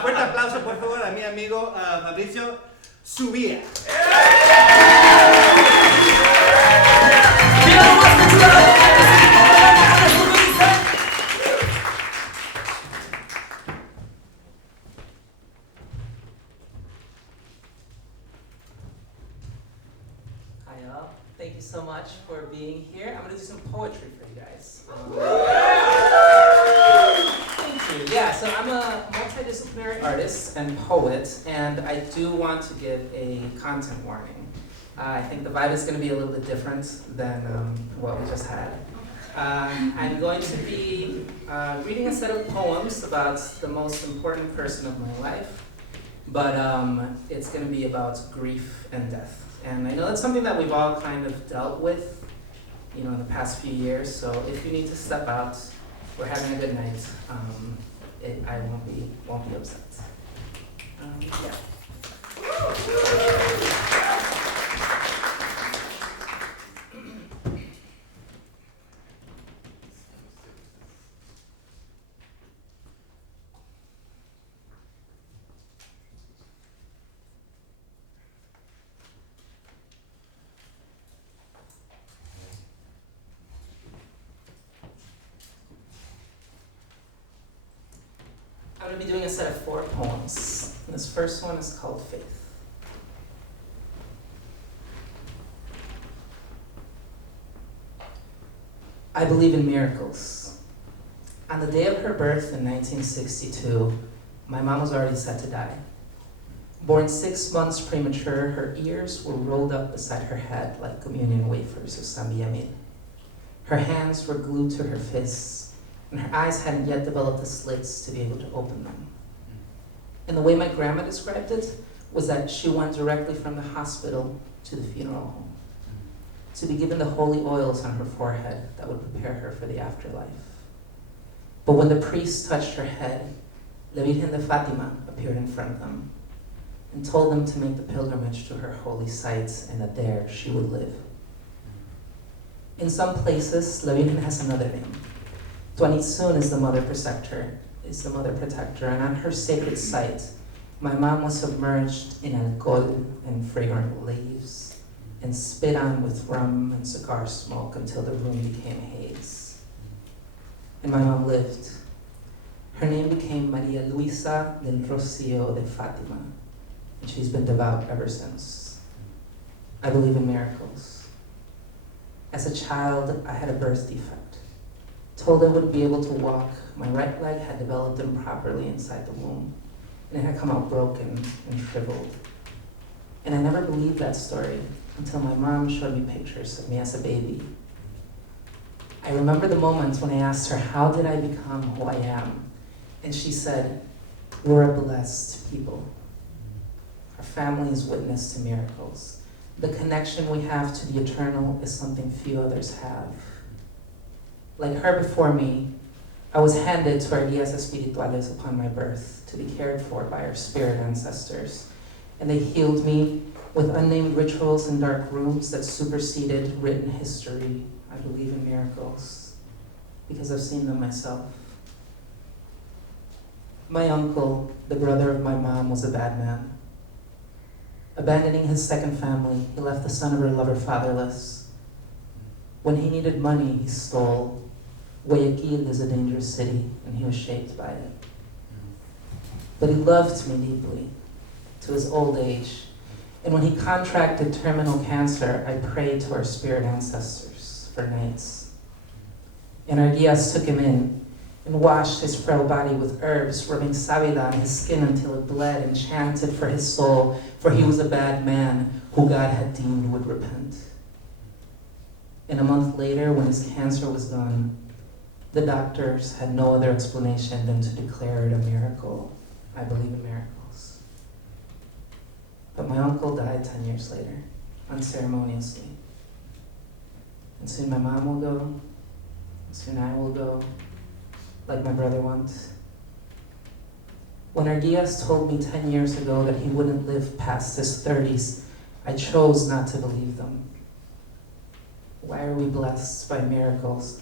Fuerte aplauso, por favor, a mi amigo Fabrizzio Subia. Hi, y'all. Thank you so much for being here. I'm going to do some poetry for you guys. Thank you. Yeah, so I'm a multidisciplinary artist and poet, and I do want to give a content warning. I think the vibe is going to be a little bit different than what we just had. I'm going to be reading a set of poems about the most important person of my life, but it's going to be about grief and death. And I know that's something that we've all kind of dealt with, in the past few years. So if you need to step out, we're having a good night. I won't be upset. Yeah. I'm going to be doing a set of 4 poems. This first one is called Faith. I believe in miracles. On the day of her birth in 1962, my mom was already set to die. Born 6 months premature, her ears were rolled up beside her head like communion wafers of sambiamil. Her hands were glued to her fists, and her eyes hadn't yet developed the slits to be able to open them. And the way my grandma described it was that she went directly from the hospital to the funeral home to be given the holy oils on her forehead that would prepare her for the afterlife. But when the priest touched her head, La Virgen de Fatima appeared in front of them and told them to make the pilgrimage to her holy sites and that there she would live. In some places, La Virgen has another name. Tuanitsun is the mother protector, and on her sacred site, my mom was submerged in alcohol and fragrant leaves, and spit on with rum and cigar smoke until the room became haze. And my mom lived. Her name became Maria Luisa del Rocio de Fatima, and she's been devout ever since. I believe in miracles. As a child, I had a birth defect. Told I wouldn't be able to walk, my right leg had developed improperly inside the womb, and it had come out broken and shriveled. And I never believed that story until my mom showed me pictures of me as a baby. I remember the moments when I asked her, how did I become who I am? And she said, we're a blessed people. Our family is witness to miracles. The connection we have to the eternal is something few others have. Like her before me, I was handed to our guías espirituales upon my birth to be cared for by our spirit ancestors. And they healed me with unnamed rituals in dark rooms that superseded written history. I believe in miracles because I've seen them myself. My uncle, the brother of my mom, was a bad man. Abandoning his second family, he left the son of her lover fatherless. When he needed money, he stole. Guayaquil is a dangerous city, and he was shaped by it. But he loved me deeply, to his old age. And when he contracted terminal cancer, I prayed to our spirit ancestors for nights. And our guías took him in and washed his frail body with herbs, rubbing savila on his skin until it bled, and chanted for his soul, for he was a bad man who God had deemed would repent. And a month later, when his cancer was gone, the doctors had no other explanation than to declare it a miracle. I believe in miracles. But my uncle died 10 years later, unceremoniously. And soon my mom will go, and soon I will go, like my brother once. When our guías told me 10 years ago that he wouldn't live past his 30s, I chose not to believe them. Why are we blessed by miracles?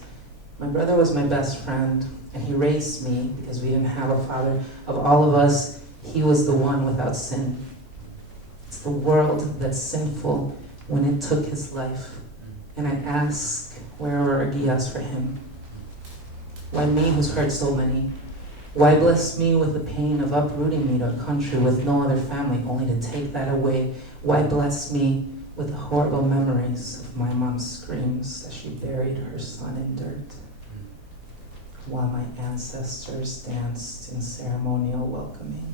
My brother was my best friend, and he raised me because we didn't have a father. Of all of us, He was the one without sin. It's the world that's sinful when it took his life. And I ask, where are our guías for him? Why me who's hurt so many? Why bless me with the pain of uprooting me to a country with no other family, only to take that away? Why bless me with the horrible memories of my mom's screams as she buried her son in dirt? While my ancestors danced in ceremonial welcoming.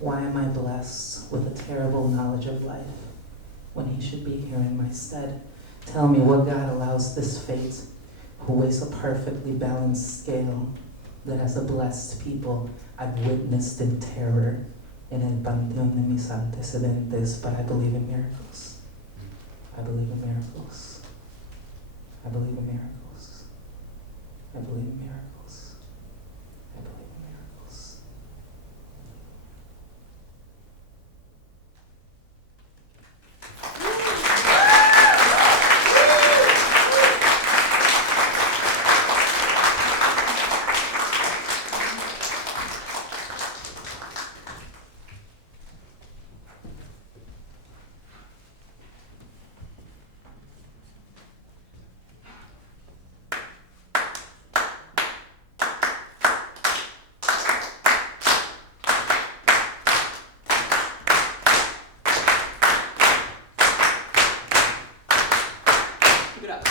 Why am I blessed with a terrible knowledge of life when he should be here in my stead? Tell me what God allows this fate, who weighs a perfectly balanced scale, that as a blessed people I've witnessed in terror in el panteón de mis antecedentes, but I believe in miracles. I believe in miracles. I believe in miracles. I believe in miracles. I believe in miracles. Keep it up.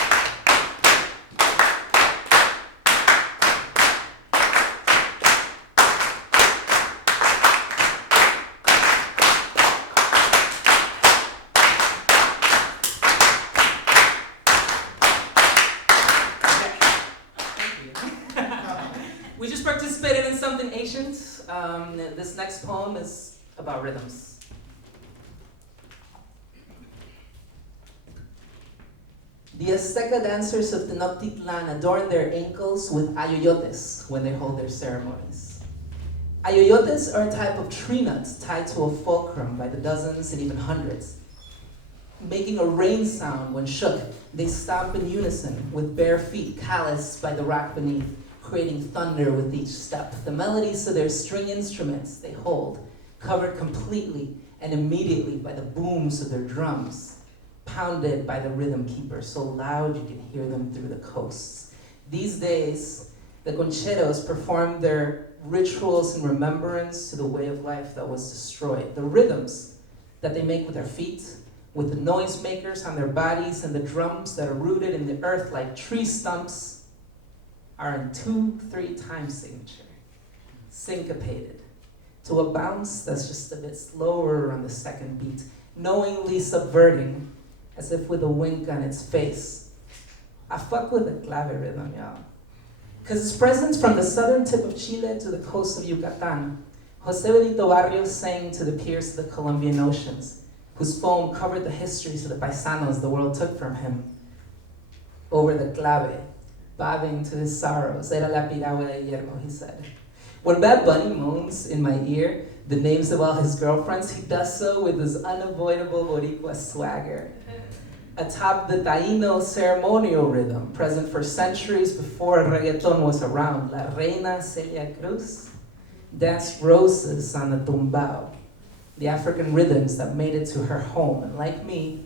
We just participated in something ancient. This next poem is about rhythms. The Azteca dancers of Tenochtitlan adorn their ankles with ayoyotes when they hold their ceremonies. Ayoyotes are a type of tree nuts tied to a fulcrum by the dozens and even hundreds. Making a rain sound when shook, they stomp in unison with bare feet calloused by the rock beneath, creating thunder with each step. The melodies of their string instruments they hold, covered completely and immediately by the booms of their drums, pounded by the rhythm keeper, so loud you can hear them through the coasts. These days, the concheros perform their rituals in remembrance to the way of life that was destroyed. The rhythms that they make with their feet, with the noisemakers on their bodies, and the drums that are rooted in the earth like tree stumps, are in 2-3 time signature, syncopated, to a bounce that's just a bit slower on the second beat, knowingly subverting, as if with a wink on its face. I fuck with the clave rhythm, y'all. Because its presence from the southern tip of Chile to the coast of Yucatan, Jose Benito Barrios sang to the piers of the Colombian oceans, whose foam covered the histories of the paisanos the world took from him. Over the clave, bobbing to his sorrows, era la piragua de Guillermo, he said. When Bad Bunny moans in my ear the names of all his girlfriends, he does so with his unavoidable Boricua swagger. Atop the Taíno ceremonial rhythm, present for centuries before reggaeton was around, La Reina Celia Cruz danced roses on the tumbao, the African rhythms that made it to her home. And like me,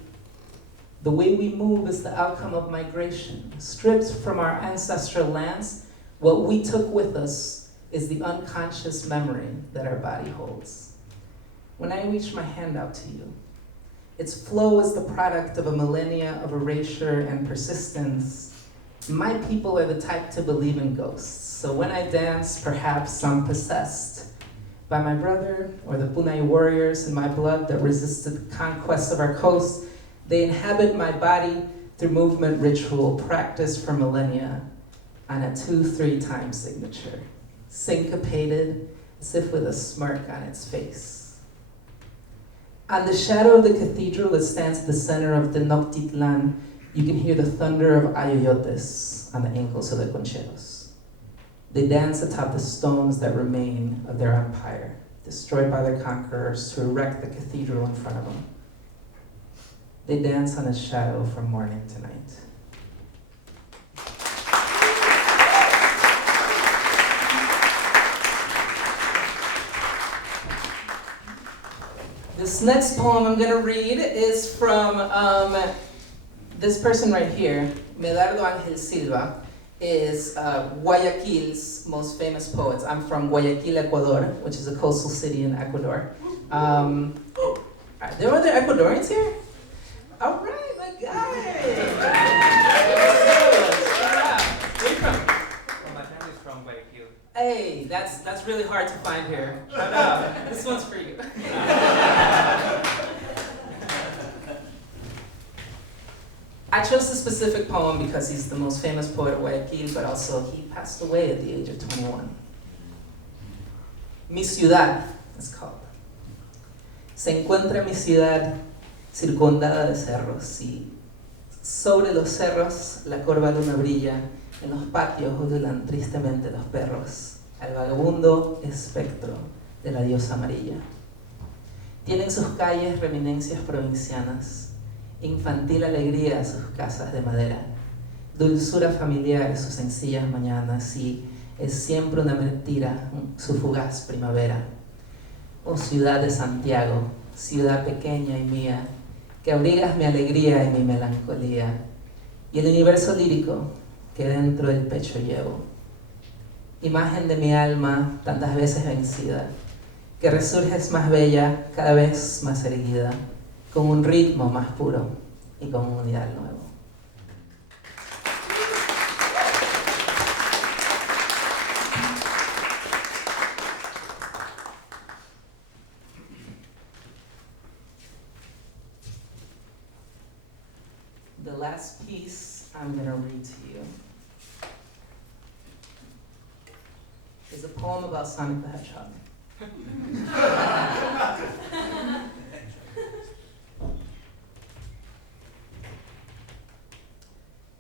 the way we move is the outcome of migration. Stripped from our ancestral lands, what we took with us is the unconscious memory that our body holds. When I reach my hand out to you, its flow is the product of a millennia of erasure and persistence. My people are the type to believe in ghosts, so when I dance, perhaps I'm possessed by my brother or the Punai warriors in my blood that resisted the conquest of our coast. They inhabit my body through movement ritual practiced for millennia on a 2-3 time signature, syncopated as if with a smirk on its face. On the shadow of the cathedral that stands at the center of Tenochtitlan, you can hear the thunder of ayoyotes on the ankles of the concheros. They dance atop the stones that remain of their empire, destroyed by their conquerors to erect the cathedral in front of them. They dance on its shadow from morning to night. This next poem I'm gonna read is from this person right here, Medardo Ángel Silva, is Guayaquil's most famous poet. I'm from Guayaquil, Ecuador, which is a coastal city in Ecuador. There are other Ecuadorians here? All right, my guy. Where are you from? Well, my family's from Guayaquil. Hey, that's really hard to find here. Shut up. This one's for you. I chose this specific poem because he's the most famous poet of Guayaquil, but also he passed away at the age of 21. Mi ciudad is called. Se encuentra mi ciudad circundada de cerros y sobre los cerros la corva luna brilla, en los patios ululan tristemente los perros, al vagabundo espectro de la diosa amarilla. Tienen sus calles reminencias provincianas, infantil alegría sus casas de madera, dulzura familiar sus sencillas mañanas y es siempre una mentira su fugaz primavera. Oh ciudad de Santiago, ciudad pequeña y mía, que abrigas mi alegría y mi melancolía y el universo lírico que dentro del pecho llevo. Imagen de mi alma tantas veces vencida, que resurges más bella, cada vez más erguida, con un ritmo más puro y con un ideal nuevo. The last piece I'm going to read to you is a poem about Sonic the Hedgehog.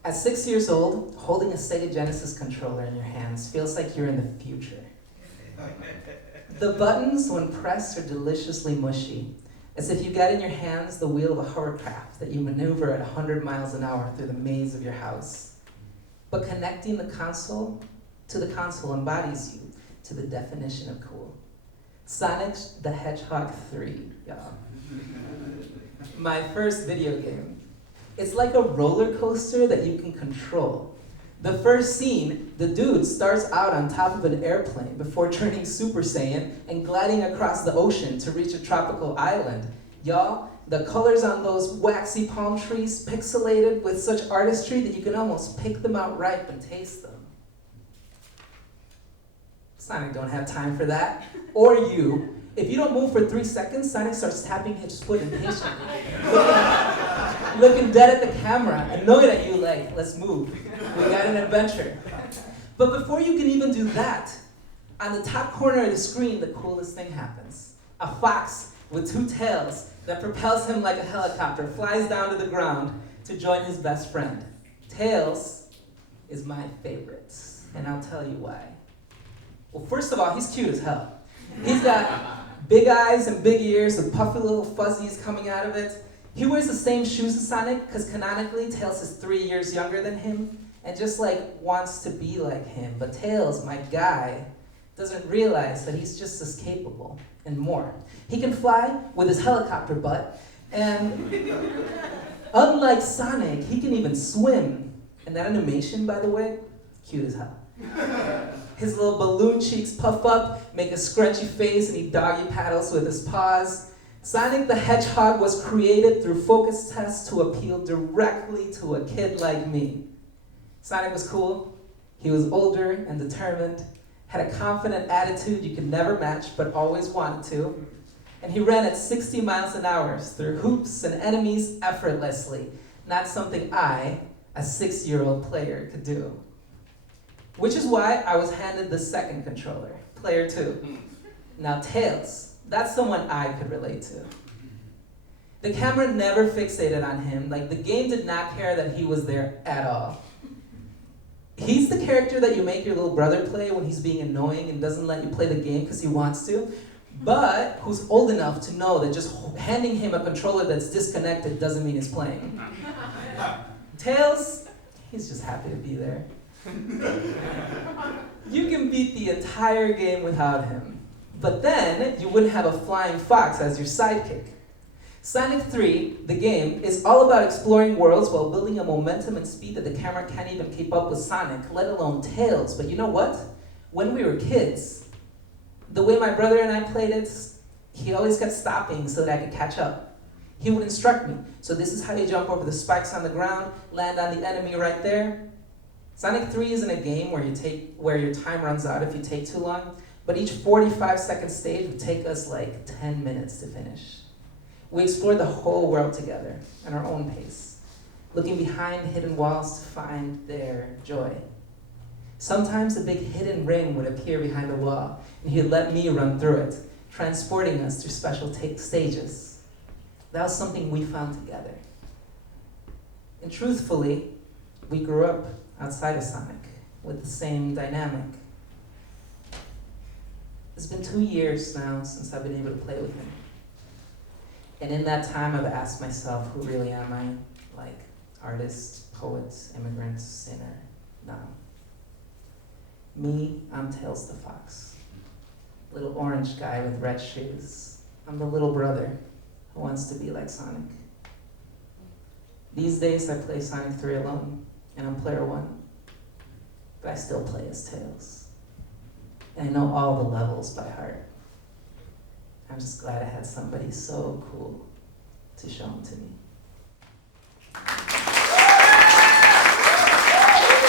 At 6 years old, holding a Sega Genesis controller in your hands feels like you're in the future. The buttons, when pressed, are deliciously mushy, as if you got in your hands the wheel of a hovercraft that you maneuver at 100 miles an hour through the maze of your house. But connecting the console to the console embodies you to the definition of cool. Sonic the Hedgehog 3, y'all. My first video game. It's like a roller coaster that you can control. The first scene, the dude starts out on top of an airplane before turning Super Saiyan and gliding across the ocean to reach a tropical island. Y'all, the colors on those waxy palm trees pixelated with such artistry that you can almost pick them out ripe and taste them. Sonic don't have time for that. Or you. If you don't move for 3 seconds, Sonic starts tapping his foot impatiently, looking dead at the camera, annoyed at you like, let's move. We got an adventure. But before you can even do that, on the top corner of the screen, the coolest thing happens. A fox with 2 tails that propels him like a helicopter flies down to the ground to join his best friend. Tails is my favorite, and I'll tell you why. Well, first of all, he's cute as hell. He's got big eyes and big ears with puffy little fuzzies coming out of it. He wears the same shoes as Sonic because canonically Tails is 3 years younger than him and just like wants to be like him. But Tails, my guy, doesn't realize that he's just as capable and more. He can fly with his helicopter butt, and unlike Sonic, he can even swim. And that animation, by the way, cute as hell. His little balloon cheeks puff up, make a scrunchy face, and he doggy paddles with his paws. Sonic the Hedgehog was created through focus tests to appeal directly to a kid like me. Sonic was cool. He was older and determined, had a confident attitude you could never match but always wanted to, and he ran at 60 miles an hour through hoops and enemies effortlessly, not something I, a 6-year-old player, could do. Which is why I was handed the second controller, player 2. Now Tails, that's someone I could relate to. The camera never fixated on him, like the game did not care that he was there at all. He's the character that you make your little brother play when he's being annoying and doesn't let you play the game because he wants to, but who's old enough to know that just handing him a controller that's disconnected doesn't mean he's playing. Tails, he's just happy to be there. You can beat the entire game without him, But then you wouldn't have a flying fox as your sidekick. Sonic 3, the game, is all about exploring worlds while building a momentum and speed that the camera can't even keep up with Sonic, let alone Tails. But you know what? When we were kids, the way my brother and I played it, he always kept stopping so that I could catch up. He would instruct me. So this is how you jump over the spikes on the ground, land on the enemy right there. Sonic 3 isn't a game where your time runs out if you take too long, but each 45-second stage would take us like 10 minutes to finish. We explored the whole world together at our own pace, looking behind hidden walls to find their joy. Sometimes a big hidden ring would appear behind a wall, and he'd let me run through it, transporting us through special stages. That was something we found together. And truthfully, we grew up outside of Sonic with the same dynamic. It's been 2 years now since I've been able to play with him. And in that time, I've asked myself, who really am I? Like, artist, poet, immigrant, sinner? No. Me, I'm Tails the Fox. Little orange guy with red shoes. I'm the little brother who wants to be like Sonic. These days, I play Sonic 3 alone, and I'm player 1. But I still play as Tails. And I know all the levels by heart. I'm just glad I had somebody so cool to show them to me.